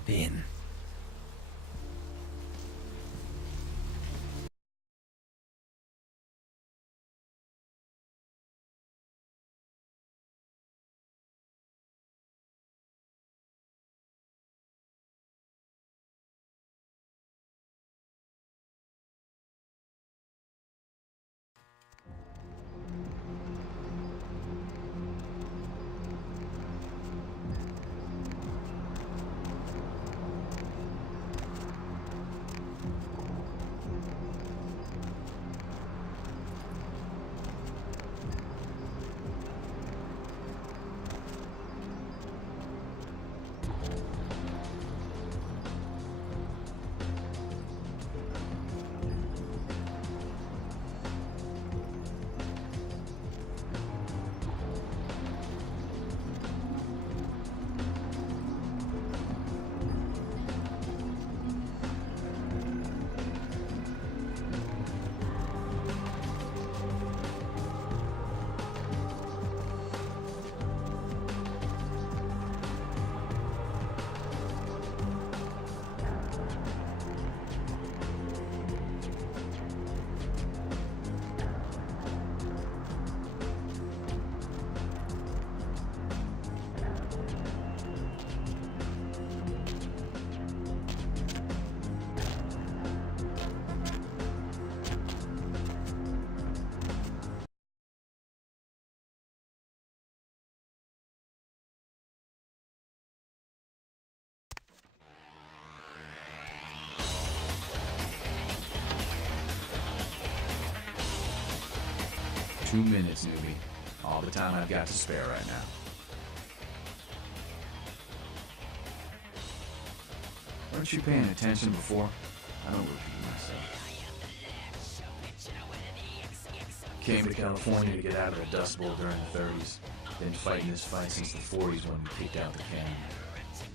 hop in. "2 minutes, newbie. All the time I've got to spare right now." Weren't you paying attention before? I don't repeat myself. Came to California to get out of the Dust Bowl during the 30s. Been fighting this fight since the 40s when we kicked out the can.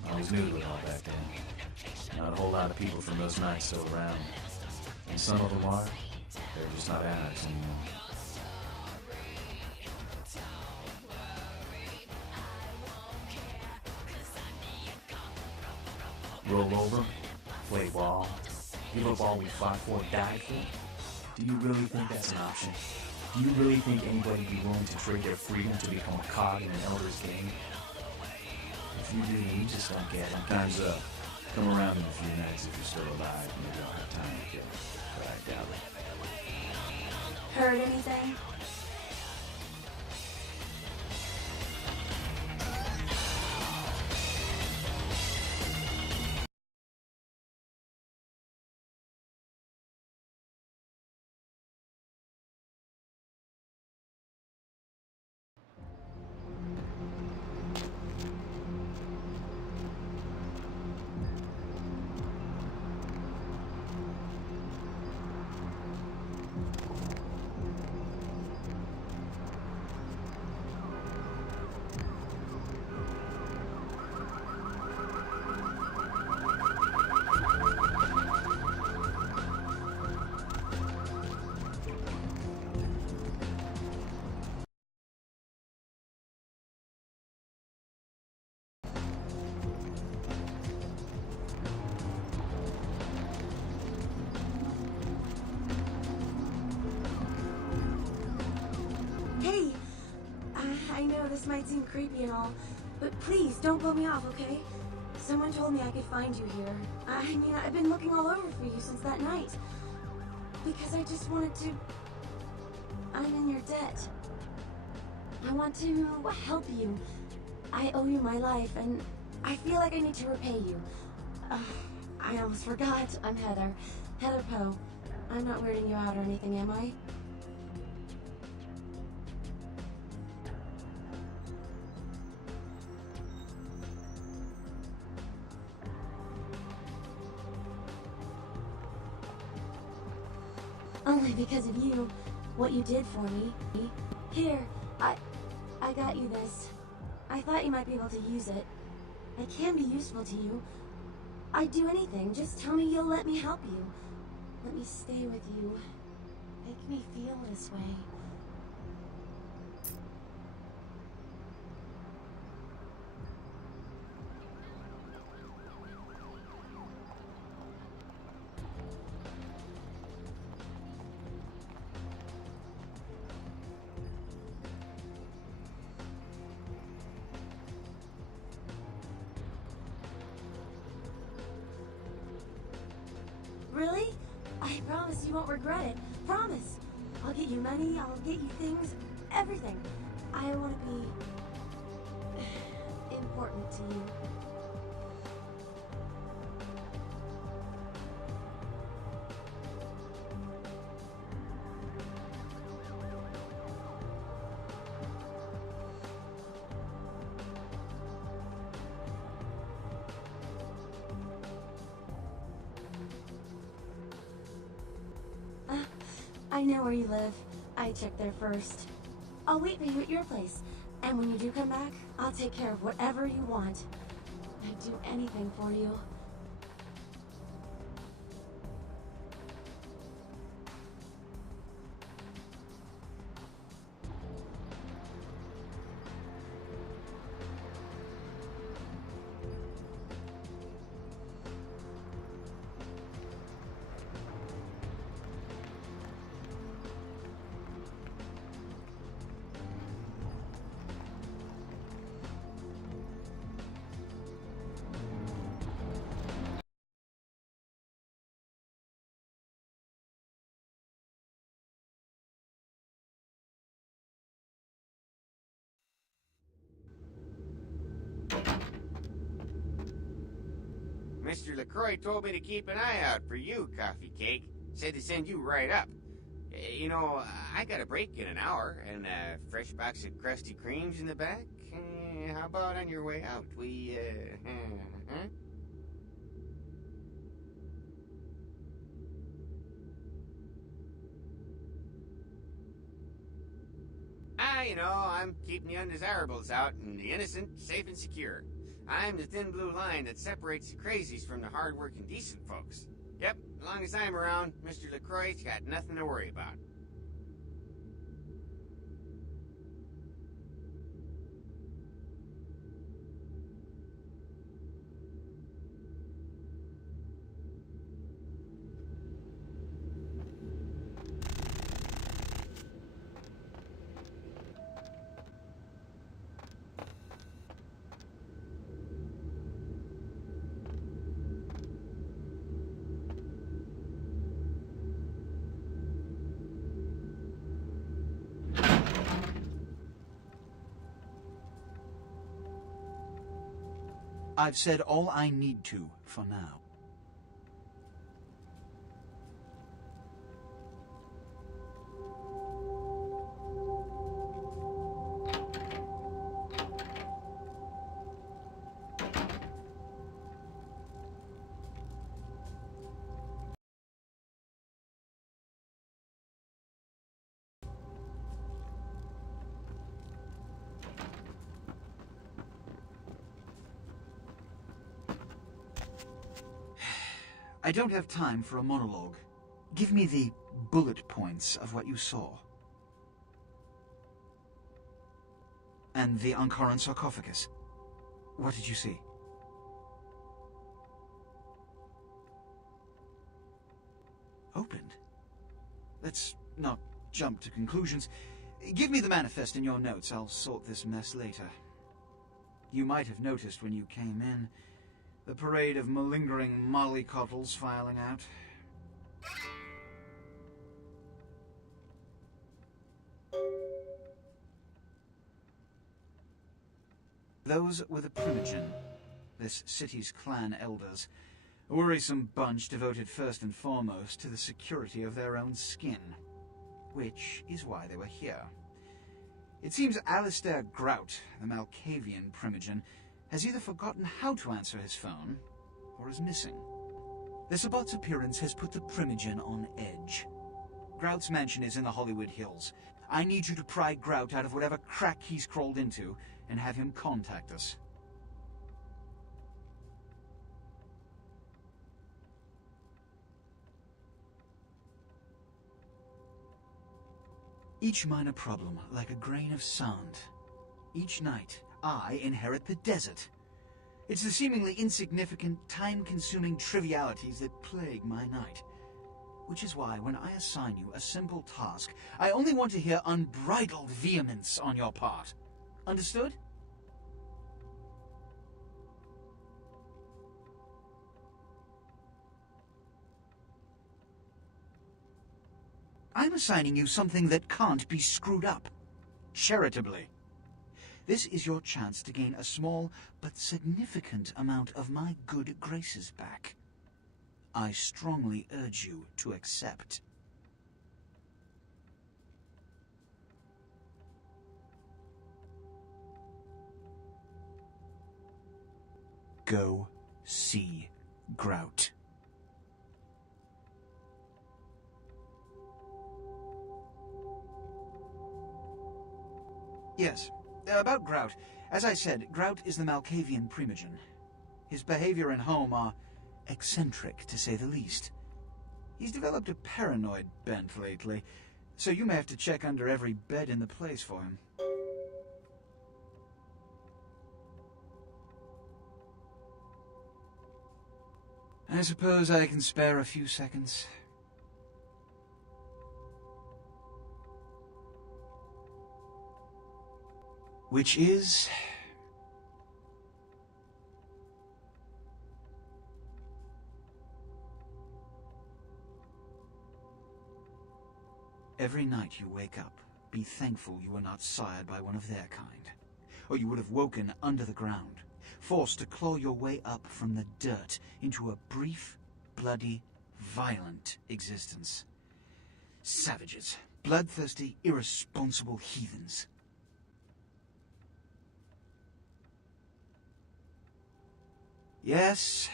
I was new to it all back then. Not a whole lot of people from those nights still around. And some of them are. They're just not addicts anymore. Roll over, play ball, give up all we fought for, died for? Do you really think that's an option? Do you really think anybody would be willing to trade their freedom to become a cog in an elder's game? If you do, then you just don't get it. Time's up. Come around in a few minutes if you're still alive. Maybe I'll have time to kill you, but I doubt it. Heard anything? Hey, I know this might seem creepy and all, but please don't blow me off, okay? Someone told me I could find you here. I mean, I've been looking all over for you since that night. Because I just wanted to... I'm in your debt. I want to help you. I owe you my life, and I feel like I need to repay you. I almost forgot. I'm Heather. Heather Poe. I'm not weirding you out or anything, am I? Only because of you, what you did for me. Here, I got you this. I thought you might be able to use it. I can be useful to you. I'd do anything. Just tell me you'll let me help you. Let me stay with you. Make me feel this way. Really? I promise you won't regret it. Promise. I'll get you money, I'll get you things, everything. I want to be important to you. I know where you live. I checked there first. I'll wait for you at your place. And when you do come back, I'll take care of whatever you want. I'd do anything for you. Mr. LaCroix told me to keep an eye out for you, Coffee Cake. Said to send you right up. You know, I got a break in an hour, and a fresh box of Krusty Kremes in the back. How about on your way out? Huh? You know, I'm keeping the undesirables out and the innocent safe and secure. I'm the thin blue line that separates the crazies from the hard-working decent folks. Yep, as long as I'm around, Mr. LaCroix's got nothing to worry about. I've said all I need to for now. I don't have time for a monologue. Give me the bullet points of what you saw. And the Ankaran sarcophagus. What did you see? Opened? Let's not jump to conclusions. Give me the manifest in your notes. I'll sort this mess later. You might have noticed when you came in the parade of malingering mollycoddles filing out. Those were the Primogen, this city's clan elders, a worrisome bunch devoted first and foremost to the security of their own skin, which is why they were here. It seems Alistair Grout, the Malkavian Primogen, has either forgotten how to answer his phone, or is missing. The Sabbat's appearance has put the Primogen on edge. Grout's mansion is in the Hollywood Hills. I need you to pry Grout out of whatever crack he's crawled into, and have him contact us. Each minor problem, like a grain of sand. Each night, I inherit the desert. It's the seemingly insignificant, time-consuming trivialities that plague my night. Which is why, when I assign you a simple task, I only want to hear unbridled vehemence on your part. Understood? assigning you something that can't be screwed up. Charitably. This is your chance to gain a small but significant amount of my good graces back. I strongly urge you to accept. Go see Grout. Yes, about Grout. As I said, Grout is the Malkavian primogen. His behavior and home are eccentric, to say the least. He's developed a paranoid bent lately, so you may have to check under every bed in the place for him. I suppose I can spare a few seconds. Which is... every night you wake up, be thankful you were not sired by one of their kind, or you would have woken under the ground, forced to claw your way up from the dirt into a brief, bloody, violent existence. Savages, bloodthirsty, irresponsible heathens. Yes.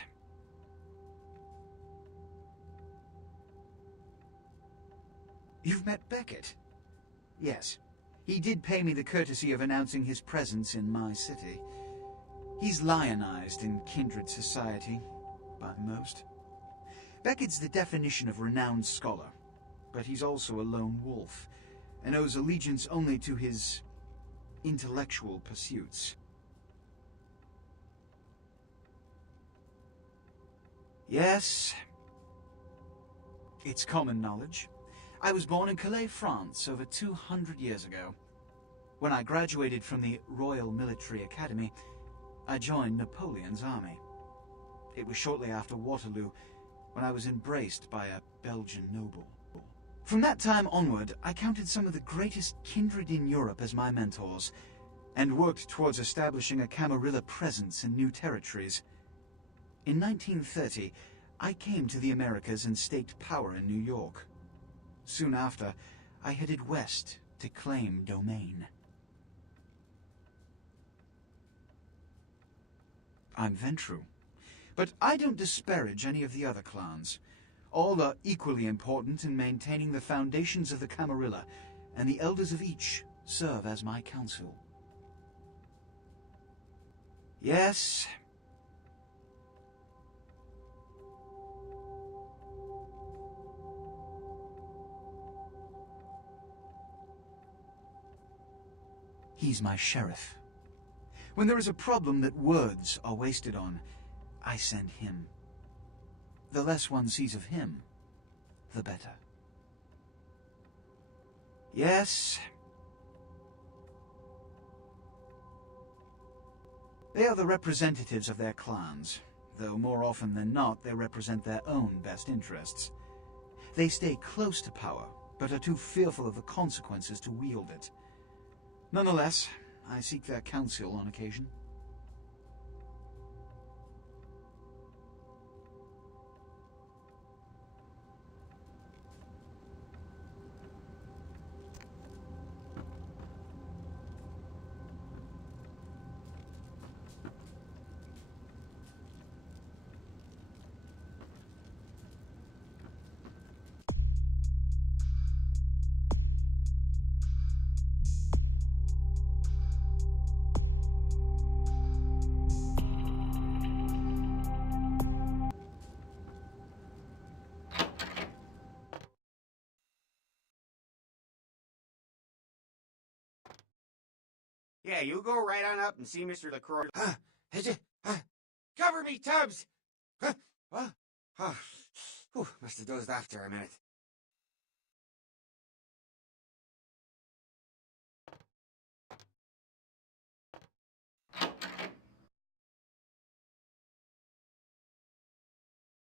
You've met Beckett? Yes. He did pay me the courtesy of announcing his presence in my city. He's lionized in kindred society, by most. Beckett's the definition of renowned scholar, but he's also a lone wolf, and owes allegiance only to his intellectual pursuits. Yes, it's common knowledge. I was born in Calais, France, over 200 years ago. When I graduated from the Royal Military Academy, I joined Napoleon's army. It was shortly after Waterloo, when I was embraced by a Belgian noble. From that time onward, I counted some of the greatest kindred in Europe as my mentors, and worked towards establishing a Camarilla presence in new territories. In 1930, I came to the Americas and staked power in New York. Soon after, I headed west to claim domain. I'm Ventrue, but I don't disparage any of the other clans. All are equally important in maintaining the foundations of the Camarilla, and the elders of each serve as my council. Yes. He's my sheriff. When there is a problem that words are wasted on, I send him. The less one sees of him, the better. Yes. They are the representatives of their clans, though more often than not they represent their own best interests. They stay close to power, but are too fearful of the consequences to wield it. Nonetheless, I seek their counsel on occasion. Yeah, you go right on up and see Mr. LaCroix. Cover me, Tubbs! What? Must have dozed off there a minute.